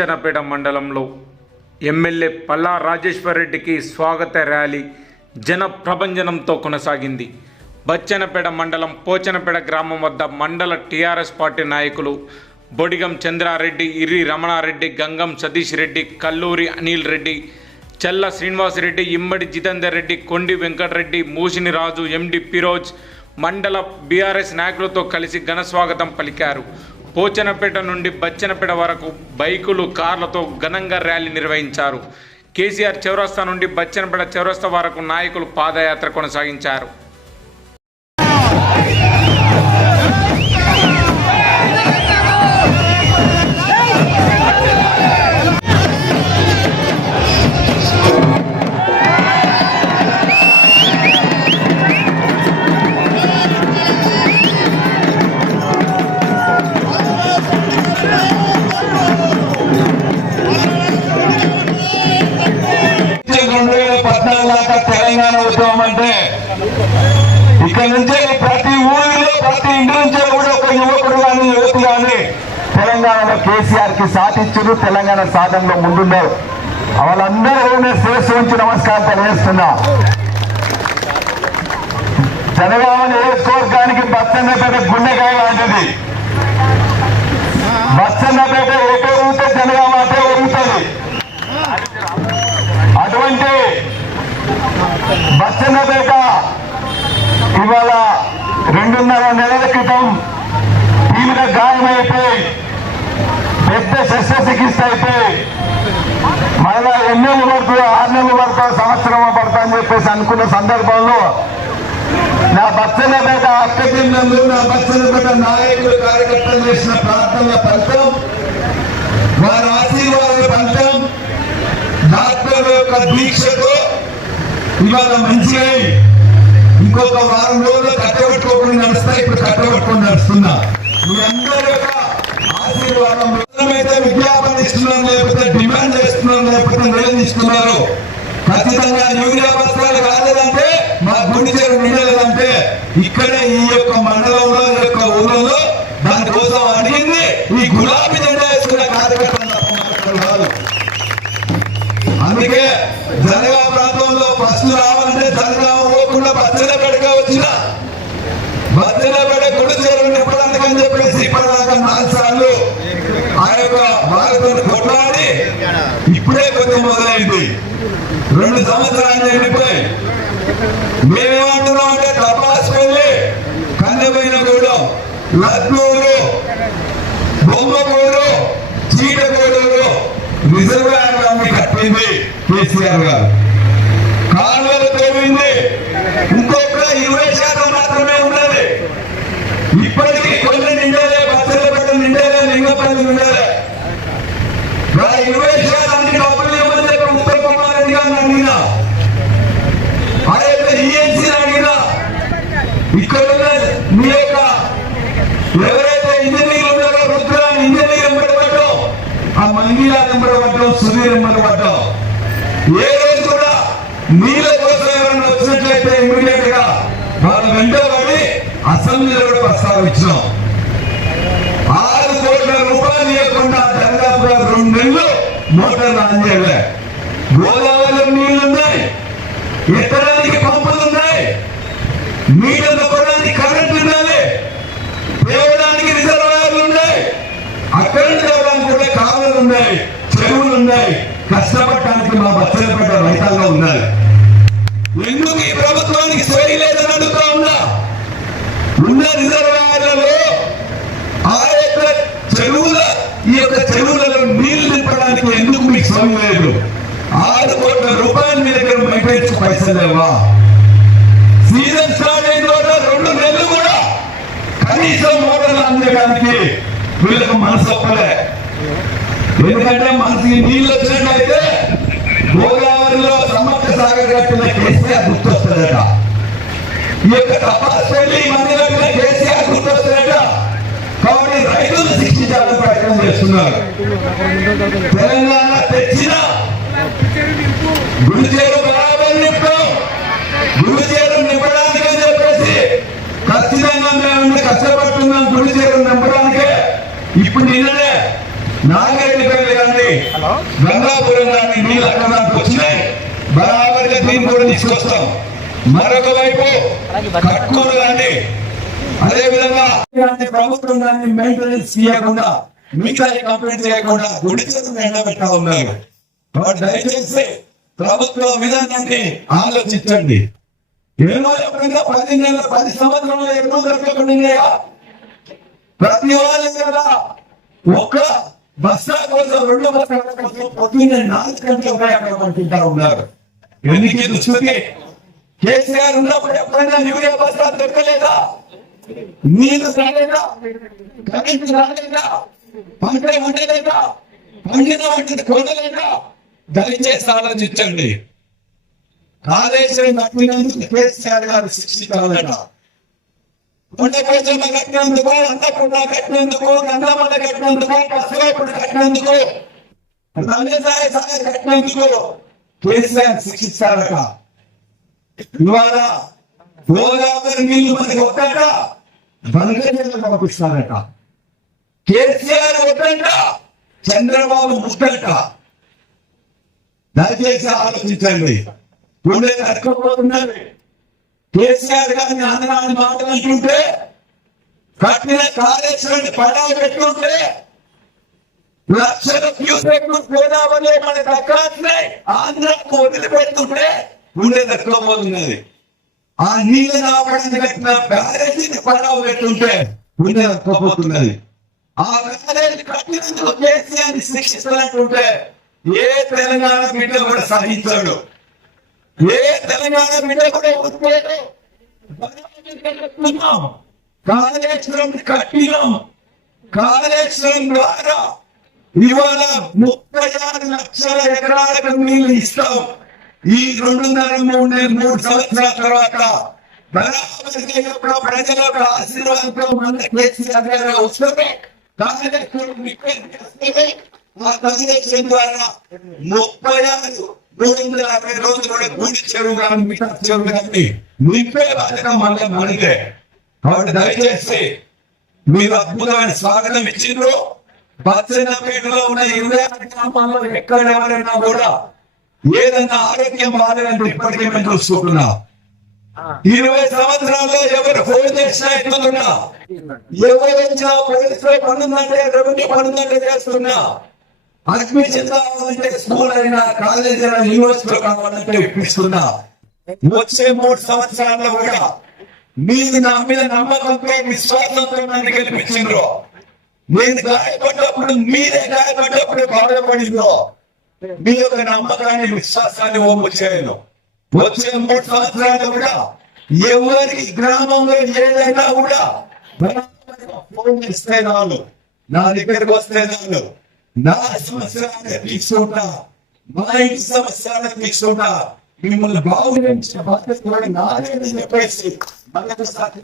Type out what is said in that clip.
బచ్చనపేట మండలంలో ఎమ్మెల్యే పల్లా రాజేశ్వర్ రెడ్డికి స్వాగత ర్యాలీ జన ప్రభంజనంతో కొనసాగింది. బచ్చనపేట మండలం పోచనపేట గ్రామం వద్ద మండల టీఆర్ఎస్ పార్టీ నాయకులు బొడిగం చంద్రారెడ్డి ఇర్రి రమణారెడ్డి గంగం సతీష్ రెడ్డి కల్లూరి అనిల్ రెడ్డి చల్ల శ్రీనివాసరెడ్డి ఇమ్మడి జితేందర్ రెడ్డి కొండి వెంకటరెడ్డి మూసిని రాజు ఎండి ఫిరోజ్ మండల బీఆర్ఎస్ నాయకులతో కలిసి ఘన స్వాగతం పలికారు. పోచనపేట నుండి బచ్చనపేట వరకు బైకులు కార్లతో ఘనంగా ర్యాలీ నిర్వహించారు. కేసీఆర్ చౌరస్తా నుండి బచ్చనపేట చౌరస్తా వరకు నాయకులు పాదయాత్ర కొనసాగించారు. ఇక్కడ నుంచే ప్రతి ఊరిలో ప్రతి ఇంటి నుంచే కూడా ఒక యువకుడు కానీ యువతి కానీ తెలంగాణలో కేసీఆర్కి సాధించరు తెలంగాణ సాధనలో ముందున్నారు వాళ్ళందరూ నేను శిరస్సు ఉంచి నమస్కారం తెలియజేస్తున్నా. జనగామ నియోజకవర్గానికి బచ్చన్నపేట గుండెకాయ లాంటిది. బచ్చన్నపేట ఎటో ఊరితే జనగామ అటే ఊరుతుంది అటువంటి బచ్చన్నపేట ఇవాళ రెండున్నర నెలల క్రితం తీవ్ర గాయమైపోయి పెద్ద శస్త్రచికిత్స అయిపోయి మరలా ఎన్నెళ్ళు పడుతుందో ఆరు నెలలు పడుతుందో సంవత్సరం పడతా అని చెప్పేసి అనుకున్న సందర్భంలో నా బచ్చన్నపేట అక్కజిల్లంలో నా బచ్చన్నపేట నాయకులు కార్యకర్తలు చేసిన ప్రార్థనల ఫలితం వారి ఆశీర్వాదాల ఫలితం డాక్టర్ యొక్క దీక్షతో ఇవాళ మంచిగా ఇంకొక వారం రోజులు కట్టబెట్టుకోకుండా నడుస్తా ఇప్పుడు కట్టబెట్టుకొని నడుస్తున్నా. మీ యొక్క ఆశీర్వాదం. అయితే విజ్ఞాపన లేకపోతే డిమాండ్ చేస్తున్నాం లేకపోతే నిర్ణయిస్తున్నారు ఖచ్చితంగా యూరియా వస్త్రాలు కాలేదంటే మా గుండె చేరు నిండలేదంటే ఇక్కడే ఈ యొక్క మండలంలో ఈ యొక్క ఊళ్ళలో దానికోసం అడిగింది ఈ గులాబీ జెండా వేసుకున్న కార్యకర్తలు కాదు. అందుకే జనగా ప్రాంతంలో ఫస్ట్ రావాలంటే జనగా పోకుండా మధ్యన పెడగా వచ్చిన మధ్యన పెడ గుడి చేరుని నింపడానికని చెప్పేసి ఇప్పటిదాకా నాలుగు సార్లు ఆ యొక్క వారితో కొట్లాడి ఇప్పుడే కొంచెం మొదలైంది. రెండు సంవత్సరాలు వెళ్ళిపోయి మేమేమంటున్నాం అంటే తపాస్ పెళ్ళి కందమైన గూడెం లక్నూరు బొమ్మకూరు చీటకూడూరు రిజర్వాయర్ అన్ని కట్టింది కేసీఆర్ గారు. ఇంకొక ఇరవై శాతం మాత్రమే ఉన్నది. ఇప్పటికీ కొన్ని నిండలే బచ్చల పెట్ట నిండలే లింగపల్లి నిండలే. ఆ ఇరవై శాతానికి డబ్బులు ఇవ్వమని చెప్పి ఉత్తమ్ కుమార్ రెడ్డి గారిని అడిగినా అదే ఈఎన్సీ అడిగినా. ఇక్కడ ఉన్న మీ యొక్క ఎవరైతే ఇంజనీర్లు ఉన్నారో రుద్ర ఇంజనీర్ ఎంబడి పడ్డం ఆ మంగిలా ఎంబడబడ్డం సుధీర్ ఎంబడి పడ్డం ఏ రోజు కూడా నీళ్ళ కూడా ఇచ్చినాం ఆరు కోట్ల రూపాయలు ఇవ్వకుండా దాదాపుగా రెండు నెలలు మోటార్లు ఆన్ చేయలే. గోదావరిలో నీళ్ళు ఉన్నాయి. ఎత్తడానికి పంపులు ఉన్నాయి. నీళ్ళు తప్పడానికి కరెంట్ ఉండాలి. తేవడానికి రిజర్వాయర్లు ఉన్నాయి. అక్కడ తేవడానికి కూడా కాలువలు ఉన్నాయి. చెరువులు ఉన్నాయి. కష్టపడటానికి మా బచ్చలపడ్డ రైతాల్లో ఉన్నారు ఎందుకు ఈ ప్రభుత్వానికి సరి లేదని అడుగుతా ఉన్నా? ఉన్న రిజర్వ్ ఆ యొక్క చెరువుల ఈ యొక్క చెరువులలో నీళ్ళు నింపడానికి ఎందుకు మీకు సమయం లేదు? ఆరు కోట్ల రూపాయలు మీ దగ్గర మైపేసి పైసలు లేవా? సీజన్ స్టార్ట్ అయిన తర్వాత రెండు నెలలు కూడా కనీసం మోటార్లు అందడానికి వీళ్ళకు మనసు ఒప్పలే. ఎందుకంటే మనకి నీళ్ళు వచ్చినట్టయితే గోదావరిలో సమర్థ సాగర్ కట్టిన కేసీఆర్ గుర్తొస్తుందట ఈ యొక్క తపాస్పల్లి మంది మందిలో కేసీఆర్ గుర్తొస్తుందట కాబట్టి రైతులు శిక్షించాలని ప్రయత్నం చేస్తున్నారు. తెలంగాణ తెచ్చిన గుడిచేరు బరాబర్ నింపాం గుడిచేరు నింపడానికి చెప్పేసి ఖచ్చితంగా మేము కష్టపడుతున్నాం గుడిచేరు నింపడానికే. ఇప్పుడు నిన్ననే నాగరెడ్డిపల్లి కానీ గంగాపురం కానీ నీళ్ళు అక్కడ వచ్చినాయి. బరాబర్గా దీన్ని కూడా తీసుకొస్తాం. మరొక వైపు కట్కూరు కానీ అదే విధంగా ప్రభుత్వం దాన్ని మెయింటెనెన్స్ చేయకుండా మిగతా కంప్లీట్ చేయకుండా గుడిసెలను ఎండబెట్టా ఉన్నారు కాబట్టి దయచేసి ప్రభుత్వ విధానాన్ని ఆలోచించండి. ఎన్నో ఎప్పుడైనా పది నెలల పది సంవత్సరాలు ఎన్నో దొరకకుండా ప్రతి వాళ్ళు కదా. బస్సా కోసం రెండు బస్సాల కోసం పొద్దున్నే నాలుగు గంటల ప్రయాణం ఉన్నారు. ఎందుకు ఇది చూసి కేసీఆర్ ఉన్నప్పుడు ఎప్పుడైనా యూరియా బస్సా దొరకలేదా? నీళ్ళు రాలేదా కరెంట్ రాలేదా? పంట ఉండలేదా పండిన వంటిది కొనలేదా? దయచేసి ఆలోచించండి. కాళేశ్వరి కట్టినందుకు కేసీఆర్ గారు శిక్షించాలట. కొండపోచమ్మ కట్టినందుకు అన్నపూర్ణ కట్టినందుకు గంగమ్మల కట్టినందుకు పసువైపుడు కట్టినందుకు రంగసాయ సాయ కట్టినందుకు కేసీఆర్ శిక్షిస్తారట ఇవాళ గోదావరి నీళ్ళు మనకి ఒక్కట. బంగాళ పంపిస్తారట కేసీఆర్ ఒక్కట చంద్రబాబు ముట్టట దయచేసి ఆలోచించండి. గుండె కట్టుకోబోతున్నారు కేసీఆర్ గారిని ఆంధ్రాన్ని మాట్లాడుతుంటే కట్టిన కాళేశ్వరాన్ని పడాలు పెట్టుకుంటే లక్షల క్యూసెక్ గోదావరి మన దక్కాల్సిన ఆంధ్రాకు వదిలిపెడుతుంటే గుండె దక్కబోతున్నది ఆ నీళ్ళని రావడానికి కట్టిన బ్యారేజీని పడవ పెట్టుంటే గుండె దక్కబోతున్నది ఆ బ్యారేజీ కట్టినందుకు కేసీఆర్ శిక్షిస్తున్నట్టుంటే ఏ తెలంగాణ బిడ్డ కూడా సహించాడు. ఏ తెలంగాణ బిడ్డ కూడా ఉద్యోగం కాళేశ్వరం కట్టినాం. కాళేశ్వరం ద్వారా ఇవాళ ముప్పై ఆరు లక్షల ఎకరాలకు నీళ్ళు ఇస్తాం. ఈ రెండున్నర మూడు మూడు సంవత్సరాల తర్వాత బరాబర్ ఎప్పుడు ప్రజలకు ఆశీర్వాదంతో మన కేసీఆర్ గారు వస్తుంది ఆ ద్వారా ముప్పై ఆరు మూడు వందల రోజులు కూడా చెరువు కానీ మిగతా చెరువు కానీ నింపే బాధ్యత మళ్ళీ మనదే కాబట్టి దయచేసి మీరు అద్భుతమైన స్వాగతం ఇచ్చిండ్రు. బచ్చన్నపేటలో ఉన్న ఇరవై ఆరు గ్రామాల్లో ఎక్కడ ఎవరైనా కూడా ఏదైనా ఆరోగ్యం బాగాలంటే ఇప్పటికే మేము చూసుకుంటున్నా. ఇరవై సంవత్సరాల్లో ఎవరు ఫోన్ చేసినా ఎత్తుతున్నా ఎవరు వచ్చినా పోలీసులో పనుందంటే రెవెన్యూ పనుందంటే చేస్తున్నా. అడ్మిషన్ కావాలంటే స్కూల్ అయినా కాలేజ్ అయినా యూనివర్సిటీ కావాలంటే ఇప్పిస్తున్నా వచ్చే మూడు సంవత్సరాల్లో కూడా మీరు నా మీద నమ్మకంతో విశ్వాసంతో నన్ను గెలిపించిండ్రు. నేను గాయపడ్డప్పుడు మీరే గాయపడ్డప్పుడు బాధపడిందో మీ యొక్క నమ్మకాన్ని విశ్వాసాన్ని ఓపు చేయను వచ్చే మూడు సంవత్సరాలు కూడా ఎవరికి గ్రామంలో ఏదైనా కూడా ఫోన్ చేస్తే నాలు నా దగ్గరకు వస్తే నాలు నా సమస్యలను తీసుకుంటా మా ఇంటి సమస్యలను తీసుకుంటా మిమ్మల్ని బాగు బాధ్యత కూడా నాదే చెప్పేసి మనకు సాధ్యం